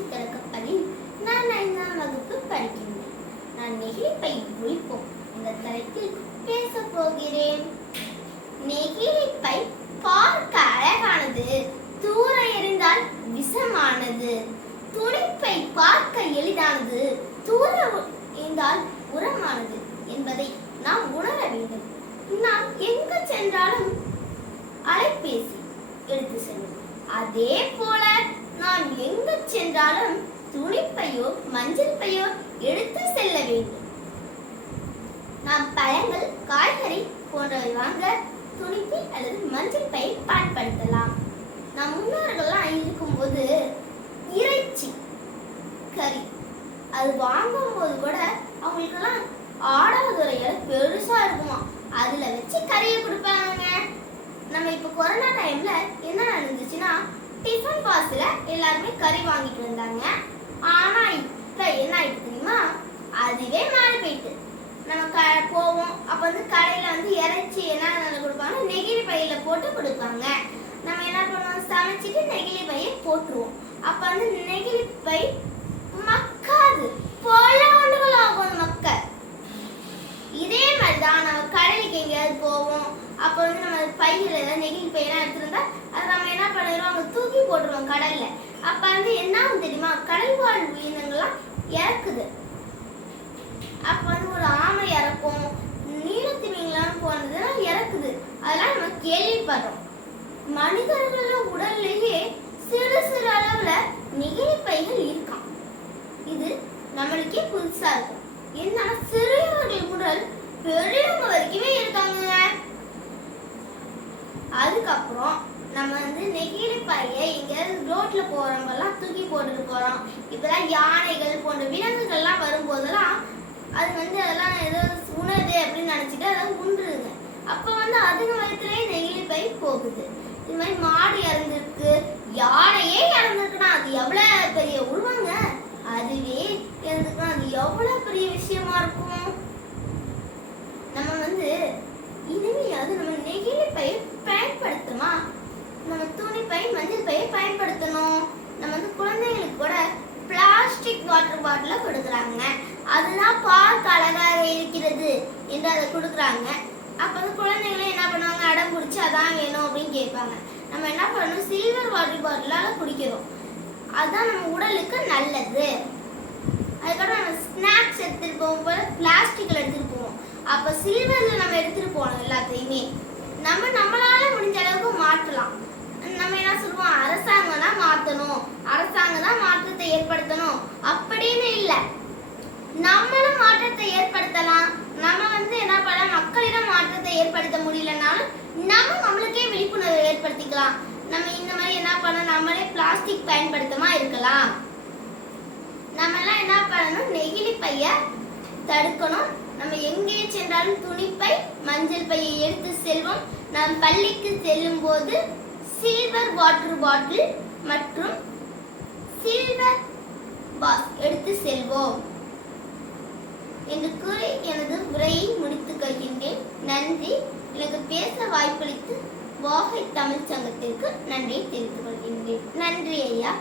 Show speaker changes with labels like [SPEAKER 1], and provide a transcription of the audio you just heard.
[SPEAKER 1] தொடக்கப்பள்ளியில் நான் ஐந்தாம் வகுப்பு படிக்கின்றேன். நான் நெகிழிப்பை ஒழிப்போம். தலைப்பில் போகிறேன். நெகிழிப்பை பார்க்க அழகானது தூர எறிந்தால் விஷமானது. பார்க்க எளிதானது தூர எறிந்தால் உரமானது என்பதை நாம் உணர வேண்டும். நாம் எங்கு சென்றாலும் அலைபேசி எடுத்து செல்லும். அதே போல நான் எங்கு சென்றாலும் துணிப்பையோ மஞ்சள் பையோ எடுத்து செல்ல வேண்டும். நாம் பழங்கள் காய்கறி போன்றவை வாங்க துணிப்பை அல்லது மஞ்சள் பையை பயன்படுத்தலாம். நம் முன்னோர்கள்லாம் இருக்கும்போது இறைச்சி கறி அது வாங்கும்போது கூட அவங்களுக்கெல்லாம் ஆடவதுறையில் பெருசா இருக்குமா அதுல வச்சு கறியை கொடுப்பாங்க நம்ம இப்ப கொரோனா டைம்ல என்ன நடந்துச்சுன்னா டிஃபன் பாக்ஸில் எல்லாருமே கறி வாங்கிட்டு வந்தாங்க. ஆனா இப்போ என்ன ஆயிட்டு தெரியுமா? அதுவே மாறி போயிட்டு. நம்ம க போவோம். அப்ப வந்து கடையில வந்து இறைச்சி என்ன கொடுப்பாங்க நெகிழி பையில போட்டு கொடுப்பாங்க. நம்ம என்ன பண்ணுவோம்? சமைச்சிட்டு நெகிழி பையை போட்டுருவோம். அப்ப வந்து நெகிழி பை மக்காது. பல ஆண்டுகள் ஆகும் மக்க இதே மாதிரி தான் நம்ம கடைக்கு எங்கேயாவது போவோம். அப்போ வந்து நம்ம பையில் ஏதாவது நெகிழி பையெல்லாம் எடுத்துருந்தா அதை நம்ம என்ன பண்ணிடுவோம் அவங்க தூக்கி போட்டுருவோம் கடல்ல அப்ப வந்து என்ன ஆகும் தெரியுமா? கடல் வாழ் உயிரினங்கள்லாம் இறக்குது. அப்ப வந்து ஒரு ஆமை இறக்கும். நீலத்திமிங்கலாம் போனதுன்னா இறக்குது. அதெல்லாம் நம்ம கேள்விப்படுறோம் மனிதர்கள உடல்லையே சிறு சிறு அளவுல நெகிழி இருக்கான் இருக்காம். இது நம்மளுக்கே புதுசா இருக்கும். ஏன்னா சிறியவர்கள் உடல் பெரியவங்க வரைக்குமே இருக்காங்க. அதுக்கப்புறம் பைய எங்கேயாவது ரோட்ல போறவங்கலாம் தூக்கி போட்டுட்டு போறோம் இப்பெல்லாம் யானைகள் போன்ற விலங்குகள்லாம் வரும்போதெல்லாம் அது வந்து அதெல்லாம் ஏதோ உணவு அப்படின்னு நினைச்சிட்டு அதை உண்டுருங்க. அப்ப வந்து அதுங்க வயிற்றுலயே நெகிழி பை போகுது. இது மாதிரி மாடு இறந்துருக்கு. யானையே இறந்துருக்குன்னா அது எவ்வளவு பெரிய உருவங்க? அதுவே இறந்துருக்குன்னா அது எவ்வளவு பெரிய விஷயமா இருக்கும்? நம்ம வந்து இனிமையாவது நம்ம நெகிழி பை பயன்படுத்த நம்ம துணிப்பை மஞ்சள் பையை பயன்படுத்தணும் நம்ம வந்து குழந்தைங்களுக்கு கூட பிளாஸ்டிக் வாட்டர் பாட்டில கொடுக்குறாங்க அதுதான் பார்க்க அழகாக இருக்கிறது என்று அதை கொடுக்குறாங்க. அப்போ வந்து குழந்தைங்களும் என்ன பண்ணுவாங்க? அடம் பிடிச்சி அதான் வேணும் அப்படின்னு கேட்பாங்க. நம்ம என்ன பண்ணணும்? சில்வர் வாட்டர் பாட்டிலால் குடிக்கிறோம் அதுதான் நம்ம உடலுக்கு நல்லது. அதுக்கப்புறம் நம்ம ஸ்நாக்ஸ் எடுத்துகிட்டு போகும் போல பிளாஸ்டிக்கில் எடுத்துகிட்டு போவோம் அப்போ சில்வரில் நம்ம எடுத்துகிட்டு போகணும் எல்லாத்தையுமே. நம்ம நம்மளால் முடிஞ்ச அளவுக்கு மாற்றலாம். நம்ம என்ன சொல்லுவோம்? அரசாங்கம் தான் மாற்றணும். அரசாங்கம் தான் மாற்றத்தை ஏற்படுத்தணும். மாற்றத்தை ஏற்படுத்தலாம். நம்ம வந்து என்ன பண்ணலாம்? மக்களிடம் மாற்றத்தை ஏற்படுத்த முடியலனாலும் நம்ம நம்மளுக்கே விழிப்புணர்வை ஏற்படுத்திக்கலாம். நம்ம இந்த மாதிரி என்ன பண்ண நம்மளே பிளாஸ்டிக் பயன்படுத்தமா இருக்கலாம். நம்ம எல்லாம் என்ன பண்ணணும்? நெகிழி பைய தடுக்கணும். நம்ம எங்கே சென்றாலும் துணிப்பை மஞ்சள் பையை எடுத்து செல்வோம். நாம் பள்ளிக்கு செல்லும் போது சில்வர் வாட்டர் பாட்டில் மற்றும் சில்வர் பாஸ் எடுத்து செல்வோம். என்று கூறி எனது உரையை முடித்துக் கொள்கின்றேன். நன்றி. எனக்கு பேச வாய்ப்பளித்து வாகை தமிழ் சங்கத்திற்கு நன்றியை தெரிவித்துக் கொள்கின்றேன். நன்றி ஐயா.